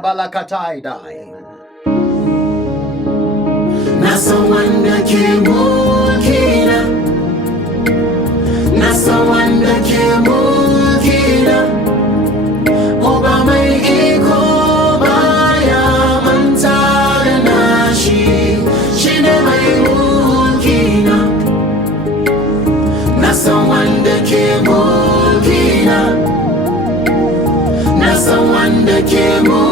Balakatai dai. Na san wanda ke mulkina, na san wanda ke mulkina, Uba mai iko baya manta da nashi, shi ne mai mulkina. Na san wanda ke mulkina, na san wanda ke mulkina.